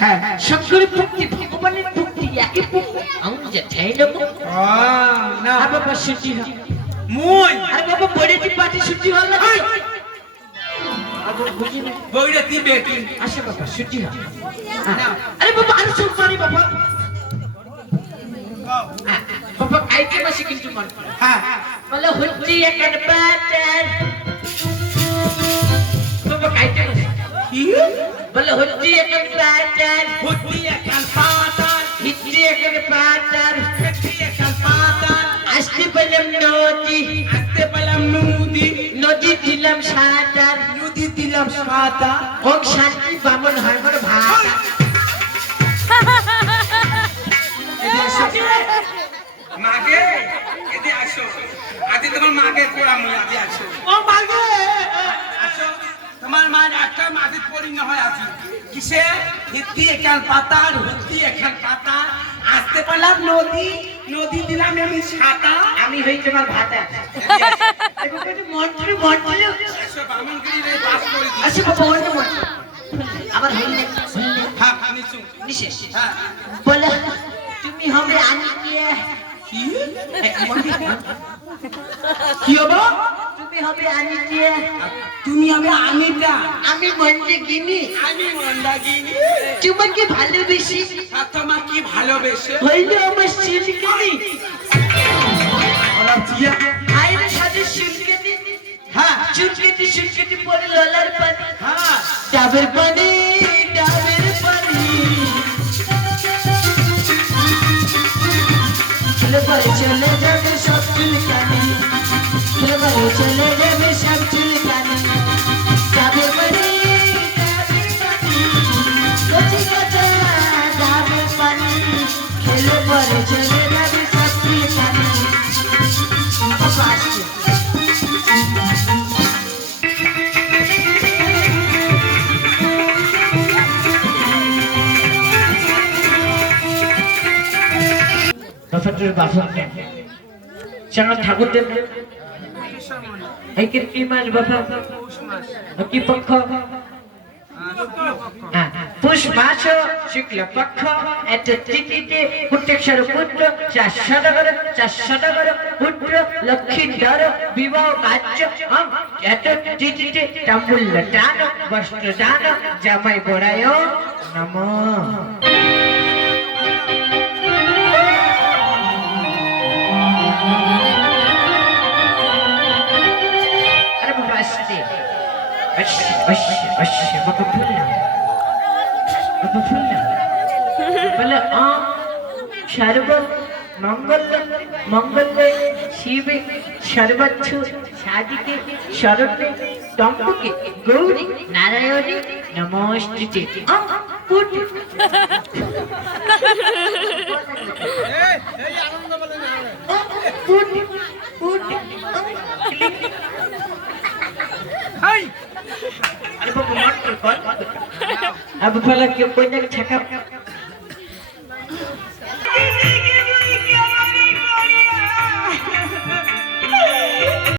হ্যাঁ সকলের ভক্তি ভগবানের ভক্তি একই ভক্তি আমি যাই না না বাবা ছুটি হয় মুই আরে বাবা বড়েছি পাটি ছুটি হল না বইরে দি বেটি আসে বাবা ছুটি হয় আরে বাবা আর সব পারি বাবা বাবা আইতে বসে কিন্তু মন হ্যাঁ বলে হচ্ছি একান বাজার বাবা আইতে বসে কি বলে হচ্ছি একান বাজার বুদ্ধি একাল পাতার হিচ্ছি একান বাজার বুদ্ধি একাল পাতার আসতে পেলাম নদী আসতে পেলাম নদী নদী দিলাম সাঁতার নদী দিলাম সাদা হোক শান্তি বামন হারবার ভাত মাগে এদি আসো আদি তোমার মাগে কোড়া মুই আদি আসো ও মাগে আসো তোমার মার একটা মাটি পড়ি না হয় আজি কিসে হিত্তি একাল পাতার হুত্তি একাল পাতা আসতে পেলাম নদী নদী দিলাম আমি সাদা আমি হই তোমার ভাতা মন্ত্র মন্ত্র আসো বামনগিরি রে বাস করে দি আসে বাবা মন্ত্র মন্ত্র আবার হইলে হ্যাঁ নিচু বিশেষ হ্যাঁ বলে তুমি হবে আনি দিয়ে কি কি হবো তুমি হবে আনি দিয়ে তুমি আমি আনিটা আমি মন্ডে গিনি আমি মন্দাগিনি তোমাকে ভালোবেসি আর তোমার কি ভালোবেসে হইলে আমার শিলকেনি ওরা দিয়া আইরে সাথে শিলকেনি হ্যাঁ চুলকেটি চুলকেটি পরে ললার পানি হ্যাঁ ডাবের পানি ডাবের পানি চলে পরে চলে যাবে সব চুলকানি চলে পরে চলে যাবে সব চুলকানি ডাবের পানি ডাবের পানি কচি কচা ডাবের পানি খেলে পরে চলে যাবে সব চুলকানি বাবা আসছে বাফাটের বাফা চাঙা ঠাকুর দেব এই কি মাস বাফা কি পক্ষ পুষ মাস শুক্ল পক্ষ এত তিথিতে পুত্রেশ্বর পুত্র 400 টাকার পুত্র লক্ষ্মীধর বিবাহ কার্য এত তিথিতে তাম্বুল দান বস্ত্র দান জামাই বড়ায় নমঃ বলে সর্ব মঙ্গল মঙ্গলে শিবে সর্বচ্ছ সাধিকে শরণে তম্বকে গৌরী নারায়ণী নমস্তুতে अब फला कोई ना छका